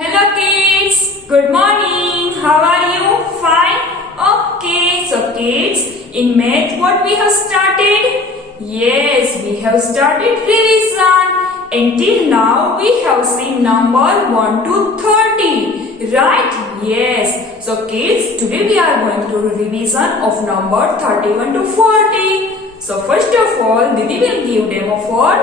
Hello kids, good morning. How are you? Fine? Okay, so kids, in math what we have started? Yes, we have started revision. Until now we have seen number 1 to 30. Right? Yes. So kids, today we are going to do revision of number 31 to 40. So first of all, Didi will give demo for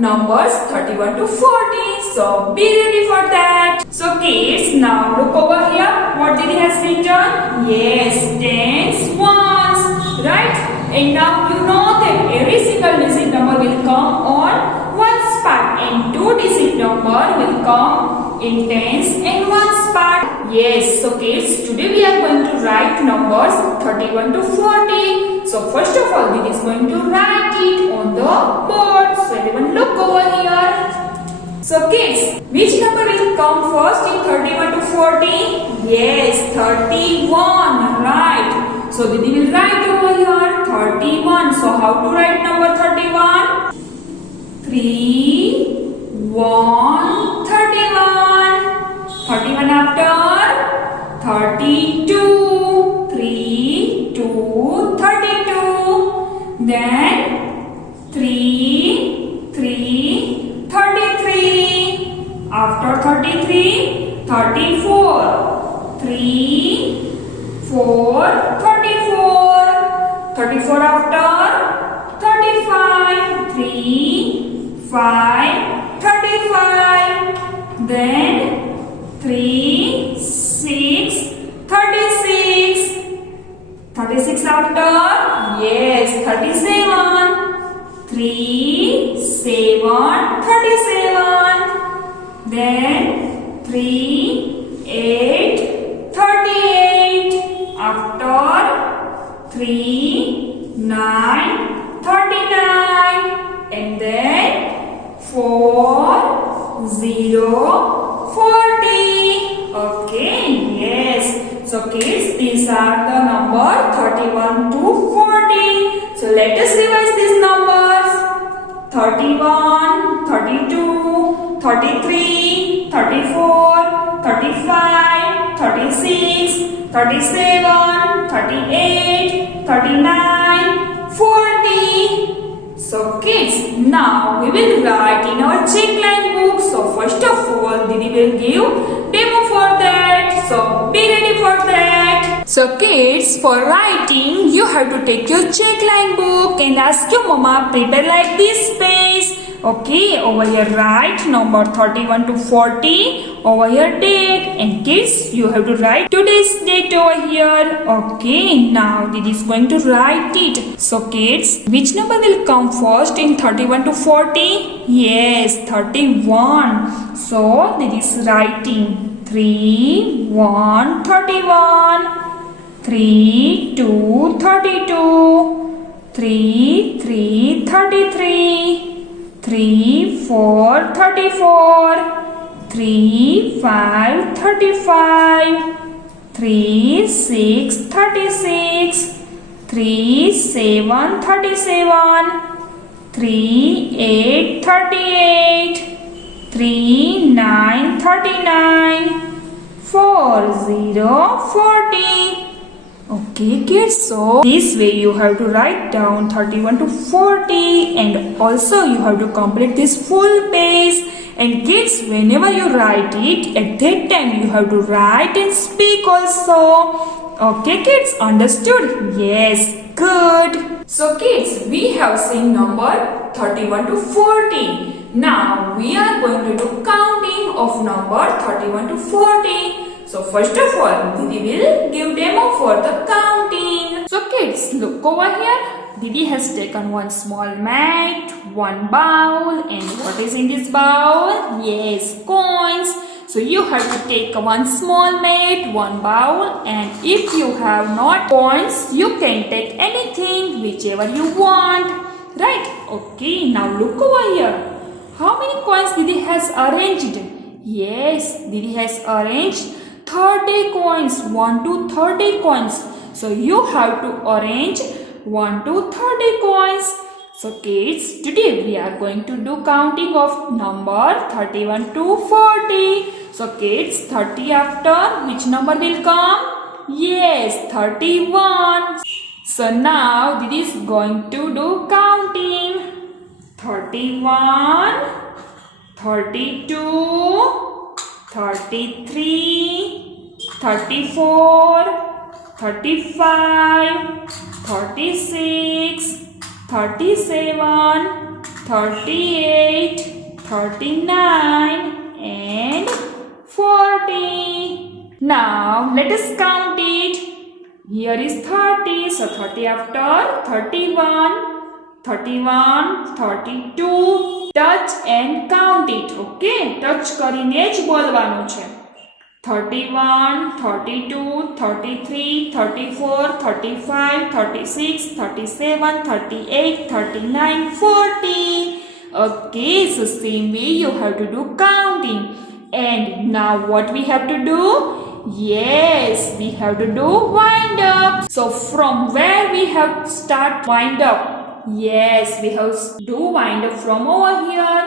numbers 31 to 40. So be ready for that. So kids, now look over here. What Didi has written? Yes, tens, ones. Right? And now you know that every single digit number will come on one spot and two digit number will come in tens and one spot. Yes, so kids, today we are going to write numbers 31 to 40. So first of all, Didi is going to write it on the board. So everyone look over here. So kids, which number will come first in 31 to 40? Yes, 31, right. So Didi will write over here 31. So how to write number 31? 3, 1, 31. 31 after 32. 3, 2, 32. Then 3, 3, 33. After 33, 34. 3, 4, 34. 34 after 35. 3, 5, 35. Then 3, 6, 36. 36 after? Yes, 37. 3, 7, 37. Then 3, 8, 38. After 3, 9, 39. And then 4, 0, 40. Okay, yes. So kids, these are the number 31 to 40. So let us revise these numbers. 31, 32, 33, 34, 35, 36, 37, 38, 39, 40. So kids, now we will write in our checkline book. So first of all, Didi will give demo for that. So be ready for that. So kids, for writing, you have to take your checkline book and ask your mama prepare like this space. Okay, over here write number 31 to 40. Over here date, and kids, you have to write today's date over here. Okay, now Didi is going to write it. So kids, which number will come first in 31 to 40? Yes, 31. So Didi is writing 3, 1, 31. 3, 2, 32. 3, 3, 33. 3, 4, 34. 3, 5, 35. 3, 6, 36. 3, 7, 37. 3, 8, 38. 3, 9, 39. 4, 0, 40. Okay kids, so this way you have to write down 31 to 40 and also you have to complete this full page. And kids, whenever you write it, at that time you have to write and speak also. Okay kids, understood? Yes, good. So kids, we have seen number 31 to 40. Now we are going to do counting of number 31 to 40. So first of all, Didi will give demo for the counting. So kids, look over here. Didi has taken one small mat, one bowl, and what is in this bowl? Yes, coins. So you have to take one small mat, one bowl, and if you have not coins, you can take anything, whichever you want. Right? Okay, now look over here. How many coins Didi has arranged? Yes, Didi has arranged 30 coins, 1 to 30 coins. So you have to arrange 1 to 30 coins. So kids, today we are going to do counting of number 31 to 40. So kids, 30 after which number will come? Yes, 31. So now Didi is going to do counting. 31, 32, 33, 34, 35, 36, 37, 38, 39 and 40. Now let us count it. Here is 30. So 30 after 31, 31, 32. Touch and count it. Okay? Touch કરીને જ બોલવાનું છે. 31, 32, 33, 34, 35, 36, 37, 38, 39, 40. Okay, so same way you have to do counting. And now what we have to do? Yes, we have to do wind up. So from where we have to start wind up? Yes, we have to do wind up from over here.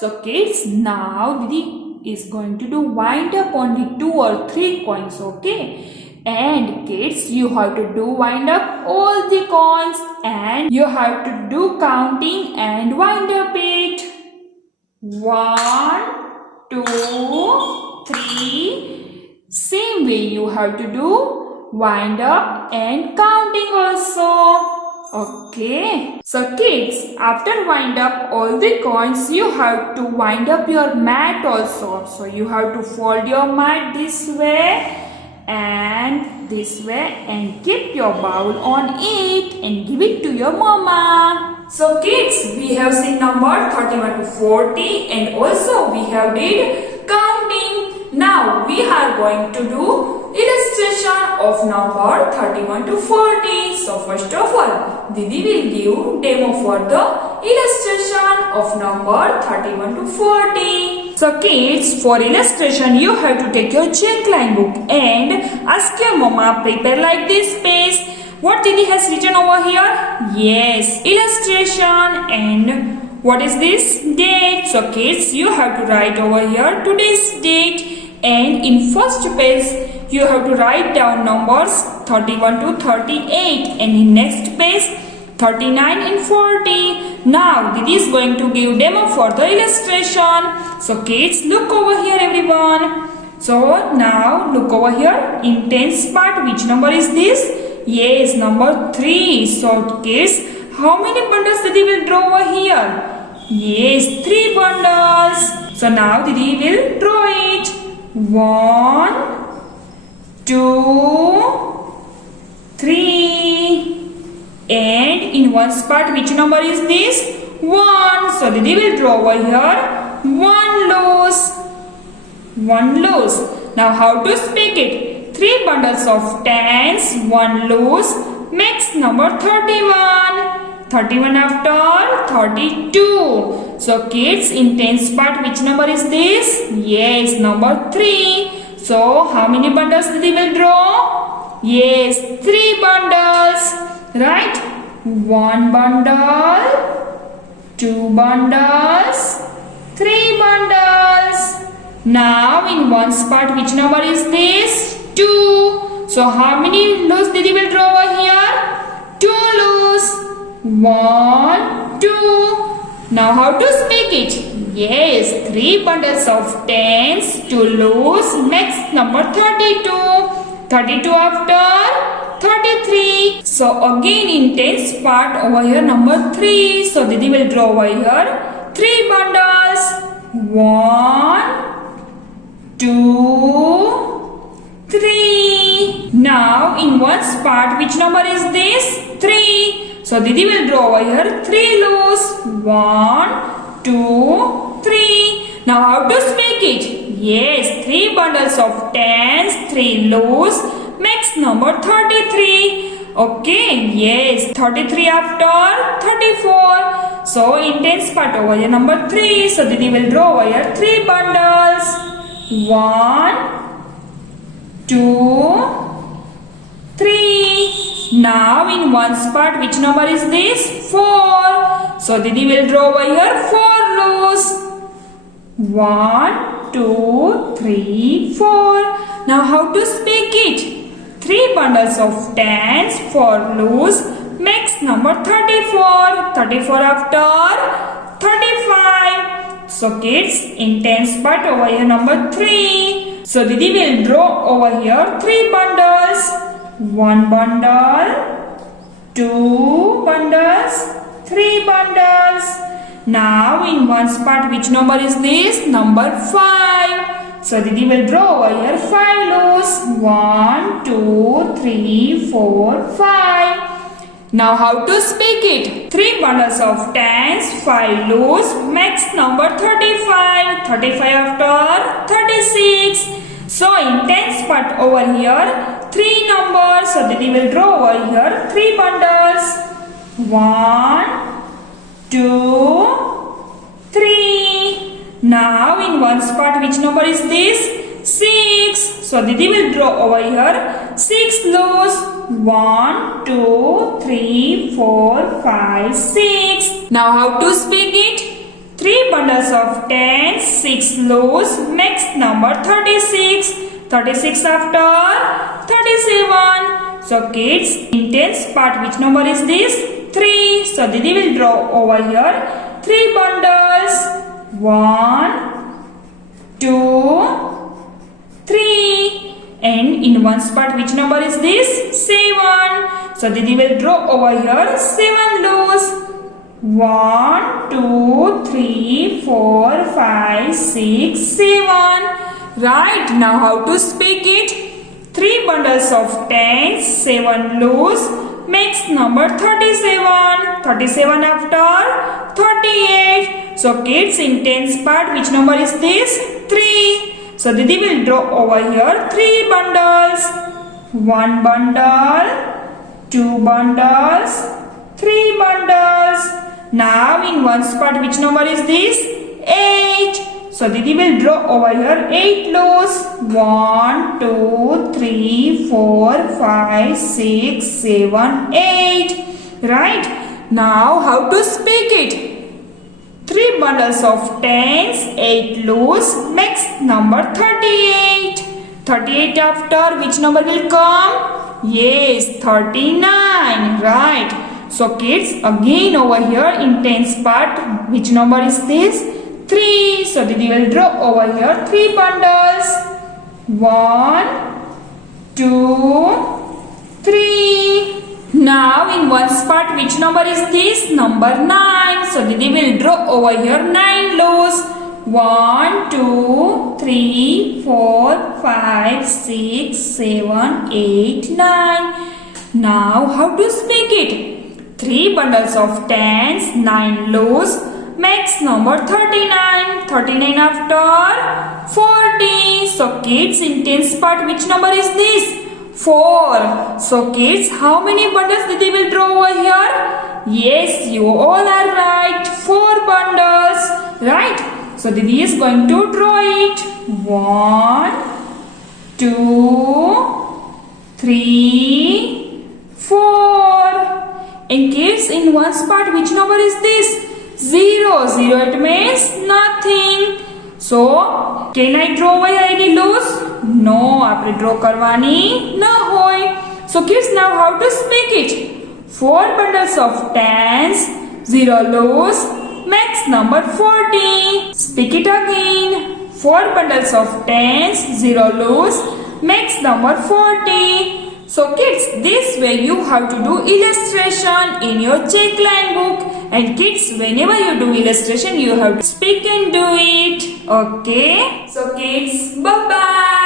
So kids, now Didi is going to do wind up only 2 or 3 coins, okay? And kids, you have to do wind up all the coins and you have to do counting and wind up it. 1, 2, 3. Same way you have to do wind up and counting also. Okay. So kids, after wind up all the coins, you have to wind up your mat also. So you have to fold your mat this way and this way and keep your bowl on it and give it to your mama. So kids, we have seen number 31 to 40 and also we have did counting. Now we are going to do illustration of number 31 to 40. So first of all, Didi will give demo for the illustration of number 31 to 40. So kids, for illustration you have to take your checkline book and ask your mama prepare like this page. What Didi has written over here? Yes, illustration and what is this? Date. So kids, you have to write over here today's date and in first page you have to write down numbers 31 to 38 and in next page 39 and 40. Now Didi is going to give demo for the illustration. So kids, look over here everyone. So now look over here in tens part, which number is this? Yes, number 3. So kids, how many bundles Didi will draw over here? Yes, 3 bundles. So now Didi will draw it. 1, 2, 3. And in one spot, which number is this? 1. So Didi will draw over here 1 loose. 1 loose. Now how to speak it? 3 bundles of tens, 1 loose makes number 31. 31 after 32. So kids, in tens part, which number is this? Yes, number 3. So how many bundles Didi will draw? Yes, 3 bundles. Right? 1 bundle, 2 bundles, 3 bundles. Now in one spot, which number is this? 2. So how many loose Didi will draw over here? 2 loose. 1, 2. Now how to speak it? Yes, 3 bundles of tens, 2 loose makes number 32. 32 after 33. So again in tens part over here number 3. So Didi will draw over here 3 bundles. 1, 2, 3. Now in one spot, which number is this? 3. So Didi will draw over here 3 loose. 1, 2, 3. Now how to speak it? Yes, 3 bundles of tens, 3 loose makes number 33. Okay, yes, 33 after 34. So in tens part over here number 3. So Didi will draw over here 3 bundles. 1, 2, 3. Now in ones part, which number is this? 4. So Didi will draw over here 4 loaves. 1, 2, 3, 4. Now how to speak it? 3 bundles of tens, 4 loaves makes number 34. 34 after 35. So kids, in tens part over here number 3. So Didi will draw over here 3 bundles. 1 bundle, 2 bundles, 3 bundles. Now in ones part, which number is this? Number 5. So Didi will draw over here 5 loaves. 1, 2, 3, 4, 5. Now how to speak it? 3 bundles of tens, 5 loaves makes number 35. 35 after 36. So in tens part over here, 3 numbers. So Didi will draw over here 3 bundles. 1, 2, 3. Now in ones part, which number is this? 6. So Didi will draw over here 6 loaves. 1, 2, 3, 4, 5, 6. Now how to speak it? 3 bundles of tens, 6 loaves makes number 36. 36 after 37. So kids, in tens part, which number is this? 3. So Didi will draw over here 3 bundles. 1, 2, 3. And in ones part, which number is this? 7. So Didi will draw over here 7 loaves. 1, 2, 3, 4, 5, 6, 7. Right, now how to speak it? 3 bundles of tens, 7 loaves makes number 37. 37 after 38. So kids, in tens part, which number is this? 3. So Didi will draw over here 3 bundles. 1 bundle, 2 bundles, 3 bundles. Now in ones part, which number is this? 8. So Didi will draw over here 8 loaves. 1, 2, 3, 4, 5, 6, 7, 8. Right? Now how to speak it? 3 bundles of tens, 8 loaves makes number 38. 38 after which number will come? Yes, 39. Right. So kids, again over here in tens part, which number is this? 3. So Didi will draw over here 3 bundles. 1, 2, 3. Now in ones part, which number is this? Number 9. So Didi will draw over here 9 loaves. 1, 2, 3, 4, 5, 6, 7, 8, 9. Now how to speak it? 3 bundles of tens, 9 loaves makes number 39. 39 after 40. So kids, in tens part, which number is this? 4. So kids, how many bundles Didi will draw over here? Yes, you all are right. 4 bundles. Right? So Didi is going to draw it. 1, 2, 3, 4. And kids, in ones part, which number is this? 0. 0, it means nothing. So, can I draw over here any loaves? No, આપણે draw કરવાની ન હોય. So kids, now how to speak it? 4 bundles of tens, 0 loaves makes number 40. Speak it again. 4 bundles of tens, 0 loaves makes number 40. So kids, this way you have to do illustration in your checkline book. And kids, whenever you do illustration, you have to speak and do it. Okay? So kids, bye-bye.